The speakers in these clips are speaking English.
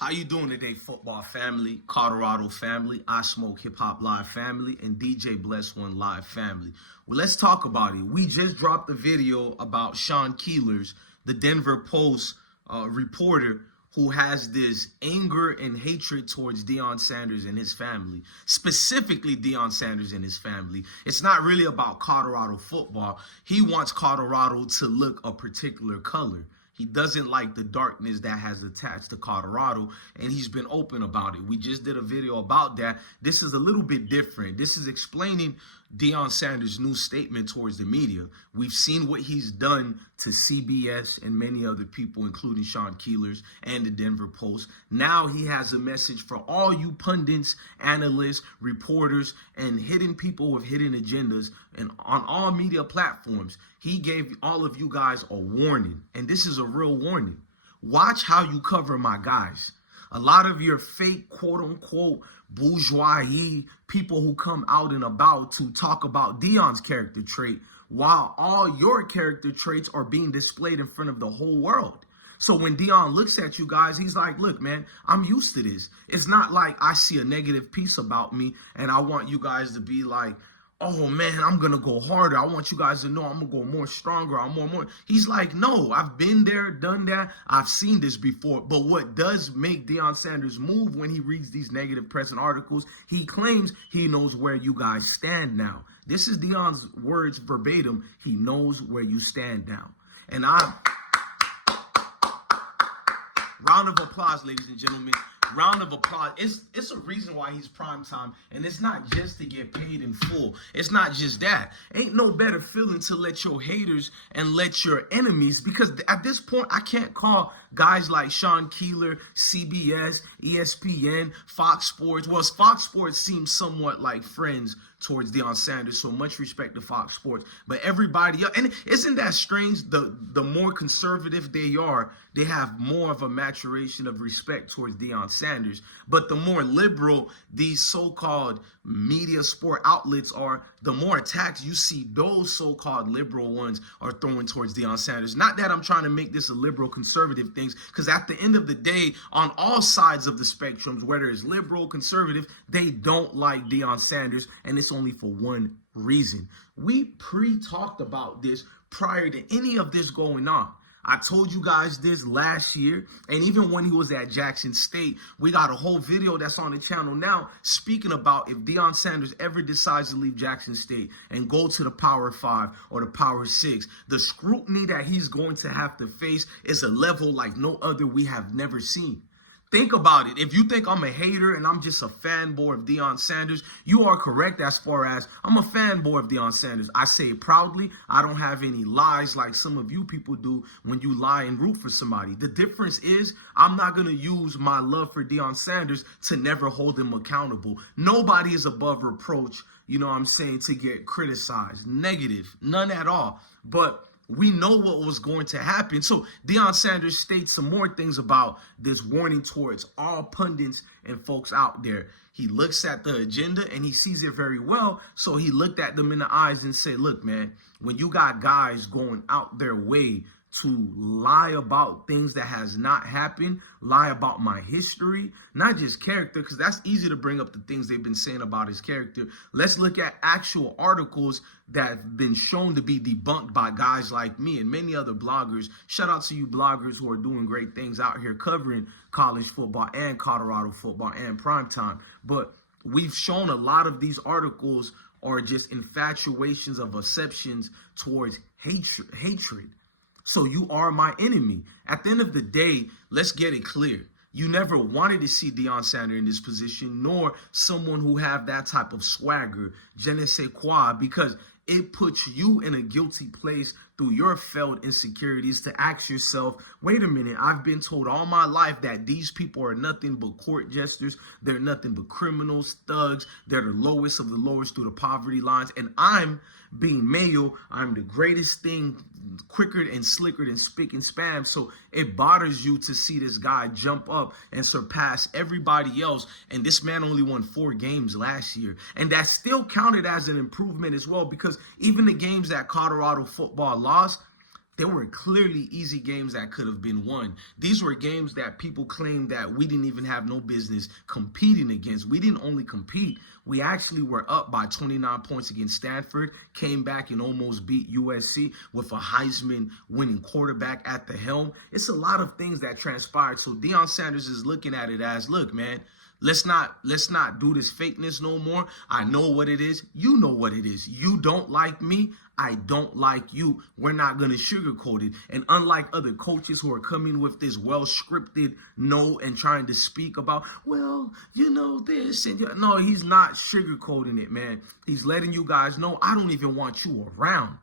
How you doing today, football family, Colorado family, I Smoke Hip Hop Live family, and DJ Bless One Live family? Well, let's talk about it. We just dropped a video about Sean Keelers, the Denver Post reporter, who has this anger and hatred towards Deion Sanders and his family, specifically Deion Sanders and his family. It's not really about Colorado football. He wants Colorado to look a particular color. He doesn't like the darkness that has attached to Colorado, and he's been open about it. We just did a video about that. This is a little bit different. This is explaining Deion Sanders' new statement towards the media. We've seen what he's done to CBS and many other people, including Sean Keelers and the Denver Post. Now he has a message for all you pundits, analysts, reporters, and hidden people with hidden agendas and on all media platforms. He gave all of you guys a warning, and this is a real warning. Watch how you cover my guys. A lot of your fake, quote-unquote, bourgeoisie people who come out and about to talk about Deion's character trait, while all your character traits are being displayed in front of the whole world. So when Deion looks at you guys, he's like, look, man, I'm used to this. It's not like I see a negative piece about me and I want you guys to be like, oh, man, I'm going to go harder. I want you guys to know I'm going to go more stronger. I'm more. He's like, no, I've been there, done that. I've seen this before. But what does make Deion Sanders move when he reads these negative press and articles, he claims he knows where you guys stand now. This is Deion's words verbatim. He knows where you stand now. And round of applause, ladies and gentlemen. Round of applause. It's a reason why he's prime time, and it's not just to get paid in full. It's not just that. Ain't no better feeling to let your haters and let your enemies, because at this point, I can't call guys like Sean Keeler, CBS, ESPN, Fox Sports. Well, Fox Sports seems somewhat like friends towards Deion Sanders, so much respect to Fox Sports. But everybody else, and isn't that strange? The more conservative they are, they have more of a maturation of respect towards Deion Sanders. But the more liberal these so-called media sport outlets are, the more attacks you see those so-called liberal ones are throwing towards Deion Sanders. Not that I'm trying to make this a liberal conservative thing, because at the end of the day, on all sides of the spectrums, whether it's liberal, conservative, they don't like Deion Sanders, and it's only for one reason. We pre-talked about this prior to any of this going on. I told you guys this last year, and even when he was at Jackson State, we got a whole video that's on the channel now speaking about if Deion Sanders ever decides to leave Jackson State and go to the Power 5 or the Power 6, the scrutiny that he's going to have to face is a level like no other we have never seen. Think about it. If you think I'm a hater and I'm just a fanboy of Deion Sanders, you are correct as far as I'm a fanboy of Deion Sanders. I say it proudly. I don't have any lies like some of you people do when you lie and root for somebody. The difference is I'm not going to use my love for Deion Sanders to never hold him accountable. Nobody is above reproach, you know what I'm saying, to get criticized. Negative. None at all. But we know what was going to happen. So Deion Sanders states some more things about this warning towards all pundits and folks out there. He looks at the agenda and he sees it very well. So he looked at them in the eyes and said, look, man, when you got guys going out their way to lie about things that has not happened, lie about my history, not just character, because that's easy to bring up the things they've been saying about his character. Let's look at actual articles that have been shown to be debunked by guys like me and many other bloggers. Shout out to you bloggers who are doing great things out here covering college football and Colorado football and primetime. But we've shown a lot of these articles are just infatuations of exceptions towards hatred. So you are my enemy. At the end of the day, let's get it clear. You never wanted to see Deion Sanders in this position, nor someone who have that type of swagger, je ne sais quoi, because it puts you in a guilty place through your failed insecurities to ask yourself, wait a minute, I've been told all my life that these people are nothing but court jesters. They're nothing but criminals, thugs. They're the lowest of the lowest through the poverty lines. And I'm being male. I'm the greatest thing, quicker and slicker than spick and spam. So it bothers you to see this guy jump up and surpass everybody else. And this man only won 4 games last year. And that still counted as an improvement as well, because even the games that Colorado football lost, There were clearly easy games that could have been won. These were games that people claimed that we didn't even have no business competing against. We didn't only compete, we actually were up by 29 points against Stanford, came back and almost beat USC with a Heisman winning quarterback at the helm. It's a lot of things that transpired. So Deion Sanders is looking at it as, look, man, let's not do this fakeness no more. I know what it is. You know what it is. You don't like me. I don't like you. We're not going to sugarcoat it. And unlike other coaches who are coming with this well-scripted no and trying to speak about, well, you know this. And no, he's not sugarcoating it, man. He's letting you guys know, I don't even want you around.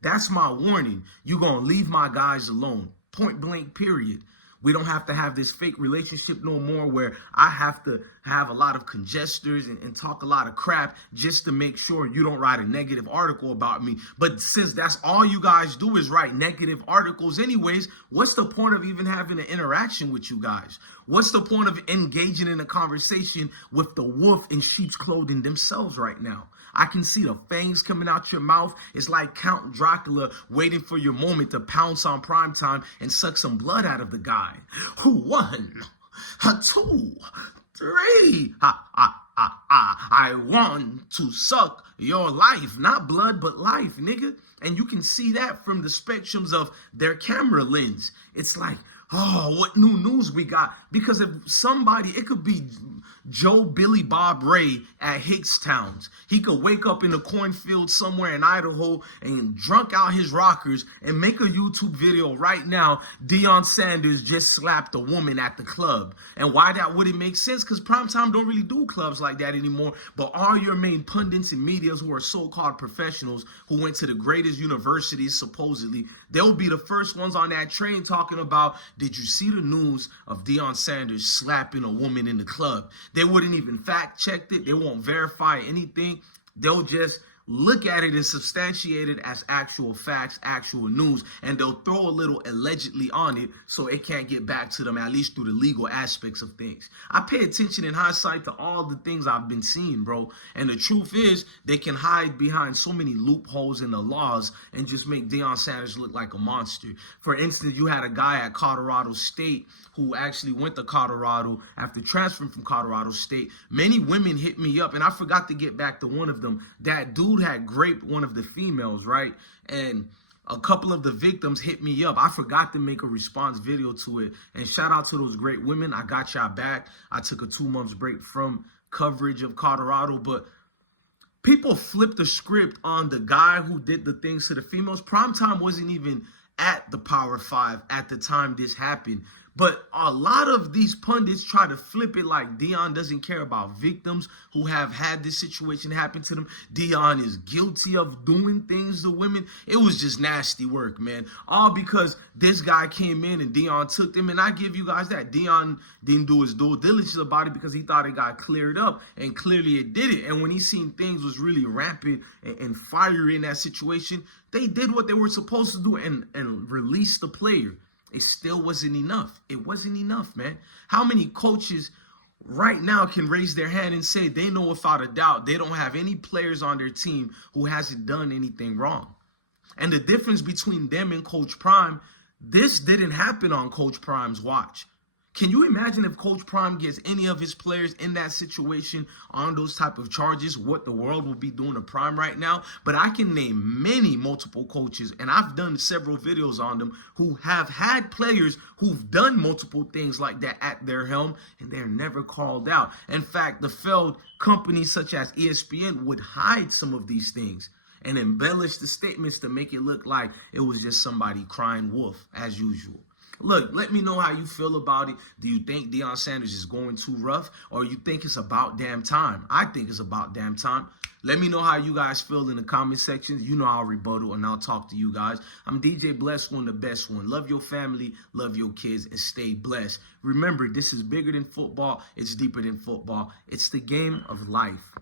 That's my warning. You're going to leave my guys alone. Point blank, period. We don't have to have this fake relationship no more where I have to have a lot of congestors and talk a lot of crap just to make sure you don't write a negative article about me. But since that's all you guys do is write negative articles anyways, what's the point of even having an interaction with you guys? What's the point of engaging in a conversation with the wolf in sheep's clothing themselves right now? I can see the fangs coming out your mouth. It's like Count Dracula waiting for your moment to pounce on primetime and suck some blood out of the guy. 1, 2, 3. I want to suck your life. Not blood, but life, nigga. And you can see that from the spectrums of their camera lens. It's like, oh, what new news we got? Because if somebody, it could be Joe Billy Bob Ray at Hickstown's. He could wake up in a cornfield somewhere in Idaho and drunk out his rockers and make a YouTube video right now. Deion Sanders just slapped a woman at the club. And why that wouldn't make sense? Because primetime don't really do clubs like that anymore. But all your main pundits and medias who are so-called professionals who went to the greatest universities, supposedly, they'll be the first ones on that train talking about, did you see the news of Deion Sanders slapping a woman in the club? They wouldn't even fact check it. They won't verify anything. They'll just look at it and substantiate it as actual facts, actual news, and they'll throw a little allegedly on it so it can't get back to them, at least through the legal aspects of things. I pay attention in hindsight to all the things I've been seeing, bro, and the truth is they can hide behind so many loopholes in the laws and just make Deion Sanders look like a monster. For instance, you had a guy at Colorado State who actually went to Colorado after transferring from Colorado State. Many women hit me up, and I forgot to get back to one of them. That dude had raped one of the females, right? And a couple of the victims hit me up. I forgot to make a response video to it. And shout out to those great women. I got y'all back. I took a 2-month break from coverage of Colorado, but people flipped the script on the guy who did the things to the females. Primetime wasn't even at the Power 5 at the time this happened. But a lot of these pundits try to flip it like Deion doesn't care about victims who have had this situation happen to them. Deion is guilty of doing things to women. It was just nasty work, man. All because this guy came in and Deion took them. And I give you guys that. Deion didn't do his due diligence about it because he thought it got cleared up. And clearly it didn't. And when he seen things was really rampant and fiery in that situation, they did what they were supposed to do and release the player. It still wasn't enough. It wasn't enough, man. How many coaches right now can raise their hand and say they know without a doubt they don't have any players on their team who hasn't done anything wrong? And the difference between them and Coach Prime, this didn't happen on Coach Prime's watch. Can you imagine if Coach Prime gets any of his players in that situation on those type of charges, what the world will be doing to Prime right now? But I can name multiple coaches, and I've done several videos on them, who have had players who've done multiple things like that at their helm, and they're never called out. In fact, the failed companies such as ESPN would hide some of these things and embellish the statements to make it look like it was just somebody crying wolf as usual. Look, let me know how you feel about it. Do you think Deion Sanders is going too rough, or you think it's about damn time? I think it's about damn time. Let me know how you guys feel in the comment section. You know I'll rebuttal and I'll talk to you guys. I'm DJ Blessed One, the best one. Love your family, love your kids, and stay blessed. Remember, this is bigger than football. It's deeper than football. It's the game of life.